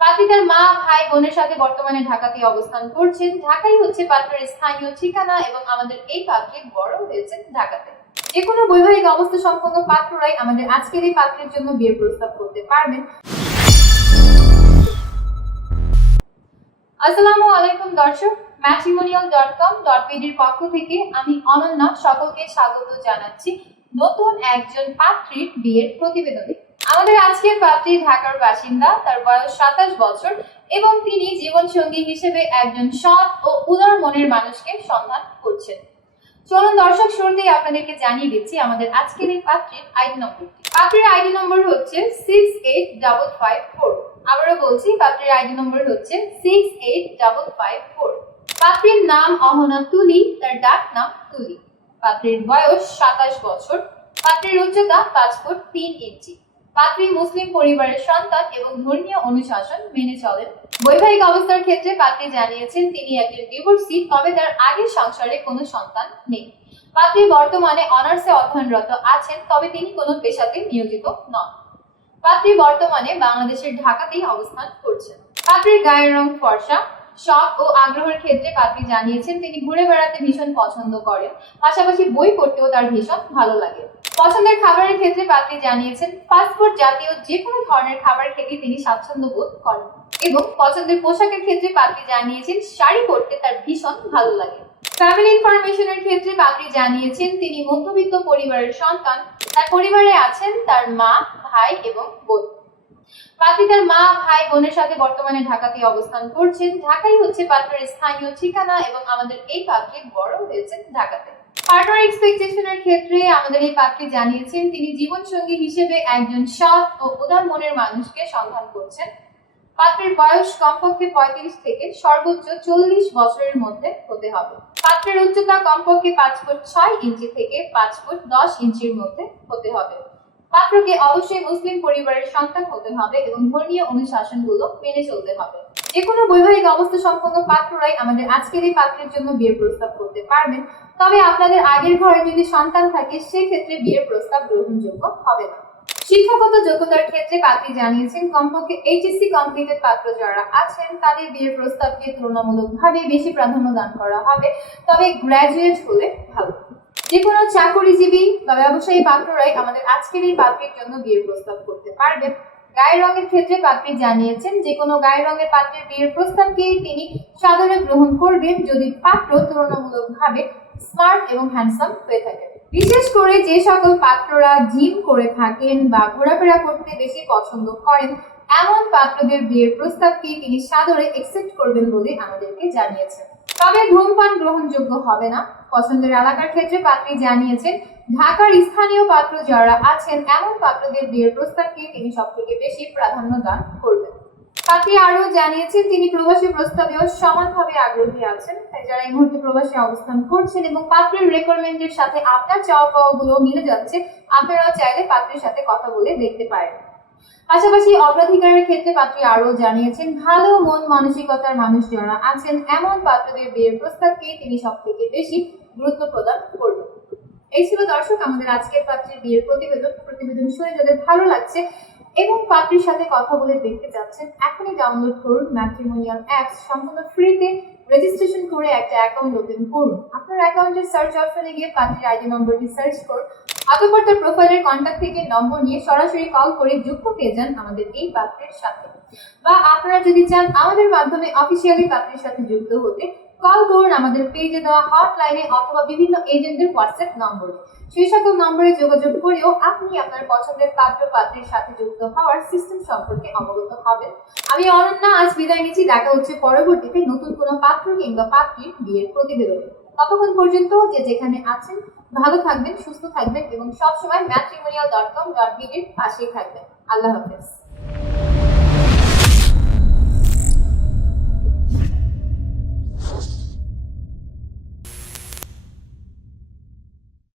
পাত্রী তার মা, ভাই, বোনের সাথে বর্তমানে ঢাকাতে অবস্থান করছেন। ঢাকাই হচ্ছে পাত্রের স্থানীয় ঠিকানা এবং আমাদের এই পাত্রী বড় হয়েছেন ঢাকাতে। যে কোনো বৈবাহিক অবস্থা সম্পন্ন পাত্ররাই আমাদের আজকের এই পাত্রের জন্য বিয়ের প্রস্তাব করতে পারবেন। আসসালামু আলাইকুম, দর্শক। ম্যাট্রিমোনিয়াল ডট কম ডট বিডির পক্ষ থেকে আমি অনন্যা সকলকে স্বাগত জানাচ্ছি। নতুন একজন পাত্রীর বিয়ের প্রতিবেদনে। আমাদের আজকের পাত্রী ঢাকার বাসিন্দা, তার বয়স সাতাশ বছর এবং তিনি জীবনসঙ্গী হিসেবে একজন সৎ ও উদার মনের মানুষকে সন্ধান করছেন। চলুন দর্শক শুরুতেই আপনাদেরকে জানিয়ে দিচ্ছি আমাদের আজকের এই পাত্রীর আইডি নম্বরটি। পাত্রের আইডি নম্বর হচ্ছে six eight double five four আবারও বলছি পাত্রের আইডি নম্বর হচ্ছে six eight double five four পাত্রীর নাম অহনা তুলি, তার ডাক নাম তুলি। পাত্রের বয়স সাতাশ বছর। পাত্রের উচ্চতা পাঁচ ফুট তিন ইঞ্চি। পাত্রী মুসলিম পরিবারের সন্তান এবং ধর্মীয় অনুশাসন মেনে চলেন। বৈবাহিক অবস্থার ক্ষেত্রে পাত্রী জানিয়েছেন, তিনি একজন ডিভোর্সি তবে তার আগের সংসারে কোনো সন্তান নেই। পাত্রী বর্তমানে অনার্সে অধ্যয়নরত আছেন, তবে তিনি কোনো পেশাতে নিয়োজিত নন। পাত্রী বর্তমানে বাংলাদেশের ঢাকাতেই অবস্থান করছেন। পাত্রীর গায়ের রং ফর্সা, শখ ও আগ্রহের ক্ষেত্রে পাত্রী জানিয়েছেন, তিনি ঘুরে বেড়াতে ভীষণ পছন্দ করেন। পাশাপাশি বই পড়তেও তার ভীষণ ভালো লাগে। পছন্দের খাবারের ক্ষেত্রে পাত্রী জানিয়েছেন ফাস্টফুড জাতীয় যে কোনো ধরনের খাবার খেতে তিনি স্বাচ্ছন্দ্য বোধ করেন এবং পছন্দের পোশাকের ক্ষেত্রে পাত্রী জানিয়েছেন, শাড়ি পরতে তার ভীষণ ভালো লাগে। ফ্যামিলি ইনফরমেশনের ক্ষেত্রে পাত্রী জানিয়েছেন, তিনি মধ্যবিত্ত পরিবারের সন্তান, তার পরিবারে আছেন তার মা, ভাই এবং বোন। পাত্রী তার মা, ভাই, বোনের সাথে বর্তমানে ঢাকাতে অবস্থান করছেন। ঢাকাই হচ্ছে পাত্রের স্থানীয় ঠিকানা এবং আমাদের এই পাত্রী বড় হয়েছেন ঢাকাতে। পার্টনার এক্সপেকটেশনের ক্ষেত্রে আমাদের এই পাত্রী জানিয়েছেন, তিনি জীবনসঙ্গী হিসেবে একজন সৎ ও উদার মনের মানুষকে সন্ধান করছেন। পাত্রের বয়স কমপক্ষে পঁয়ত্রিশ থেকে সর্বোচ্চ চল্লিশ বছরের মধ্যে হতে হবে। পাত্রের উচ্চতা কমপক্ষে পাঁচ ফুট ছয় ইঞ্চি থেকে পাঁচ ফুট দশ ইঞ্চির মধ্যে হতে হবে। পাত্রকে অবশ্যই মুসলিম পরিবারের সন্তান হতে হবে এবং ধর্মীয় অনুশাসনগুলো মেনে চলতে হবে। যে কোনো বৈবাহিক অবস্থা সম্পন্ন পাত্ররাই আমাদের আজকের এই পাত্রের জন্য বিয়ের প্রস্তাব করতে পারবেন। তবে আপনাদের আগের ঘরে যদি সন্তান থাকে, সেক্ষেত্রে বিয়ের প্রস্তাব গ্রহণযোগ্য হবে না। শিক্ষাগত যোগ্যতার ক্ষেত্রে পাত্রী জানিয়েছেন, কমপক্ষে এইচএসসি কমপ্লিটেড পাত্র যারা আছেন, তাদের বিয়ের প্রস্তাবকে তুলনামূলকভাবে বেশি প্রাধান্য দান করা হবে। তবে গ্র্যাজুয়েট হলে ভালো। যে কোনো চাকরিজীবী বা ব্যবসায়ী পাত্ররাই আমাদের আজকের এই পাত্রের জন্য বিয়ের প্রস্তাব করতে পারবেন। গায়ের রঙের ক্ষেত্রে পাত্রী জানিয়েছেন, যে কোনো গায়ের রঙের পাত্রের বিয়ের প্রস্তাবকেই তিনি সাদরে গ্রহণ করবেন যদি পাত্র তুলনামূলকভাবে স্মার্ট এবং হ্যান্ডসাম হয়ে থাকে। বিশেষ করে যে সকল পাত্ররা জিম করে থাকেন বা ঘোরাফেরা করতে বেশি পছন্দ করেন, এমন পাত্রদের বিয়ের প্রস্তাবকে তিনি সাদরে একসেপ্ট করবেন বলে আমাদেরকে জানিয়েছেন। তবে ধূমপান গ্রহণযোগ্য হবে না। পছন্দের এলাকার ক্ষেত্রে পাত্রী জানিয়েছেন, ঢাকার স্থানীয় পাত্র যারা আছেন, এমন পাত্রদের বিয়ের প্রস্তাবকে তিনি সব থেকে বেশি প্রাধান্য দান করবেন। পাত্রী আরও জানিয়েছেন, তিনি প্রবাসী প্রস্তাবেও সমানভাবে আগ্রহী আছেন। তাই যারা এই মুহূর্তে প্রবাসে অবস্থান করছেন এবং পাত্রের রেকোয়ারমেন্টের সাথে আপনার চাওয়া পাওয়া গুলো মিলে যাচ্ছে, আপনারাও চাইলে পাত্রের সাথে কথা বলে দেখতে পারেন। পাশাপাশি অগ্রাধিকারের ক্ষেত্রে পাত্রী আরও জানিয়েছেন, ভালো মন মানসিকতার মানুষ যারা আছেন, এমন পাত্রদের বিয়ের প্রস্তাবকে তিনি সব থেকে বেশি গুরুত্ব প্রদান করবেন। এই ছিল দর্শক, আমাদের আজকের পাত্রের বিয়ের প্রতিবেদন। প্রতিবেদন শুনে যাদের ভালো লাগছে এবং পাত্রীর সাথে কথা বলে দেখতে চাচ্ছেন, এখনই ডাউনলোড করুন ম্যাট্রিমোনিয়াল অ্যাপস সম্পূর্ণ ফ্রিতে রেজিস্ট্রেশন করে একটা অ্যাকাউন্ট ওপেন করুন। আপনার অ্যাকাউন্টের সার্চ অপশনে গিয়ে পাত্রীর আইডি নম্বরটি সার্চ করুন। অতঃপর তার প্রোফাইলের কন্ট্যাক্ট থেকে নম্বর নিয়ে সরাসরি কল করে যুক্ত পেয়ে যান আমাদের এই পাত্রের সাথে। বা আপনারা যদি চান আমাদের মাধ্যমে অফিসিয়ালি পাত্রের সাথে যুক্ত হতে কল করুন আমাদের পেজে দেওয়া হটলাইনে অথবা বিভিন্ন এজেন্টদের হোয়াটসঅ্যাপ নম্বরে। সেই সকল নম্বরে যোগাযোগ করেও আপনি আপনার পছন্দের পাত্র, পাত্রীর সাথে যুক্ত হওয়ার সিস্টেম সম্পর্কে অবগত হবেন। আমি অনন্যা, আজ বিদায় নিচ্ছি। দেখা হচ্ছে পরবর্তীতে নতুন কোনো পাত্র কিংবা পাত্রীর বিয়ের প্রতিবেদনে। ততক্ষণ পর্যন্ত যে যেখানে আছেন ভালো থাকবেন, সুস্থ থাকবেন এবং সবসময় ম্যাট্রিমোনিয়াল ডট কম ডট বিডির পাশেই থাকবেন। আল্লাহ হাফেজ।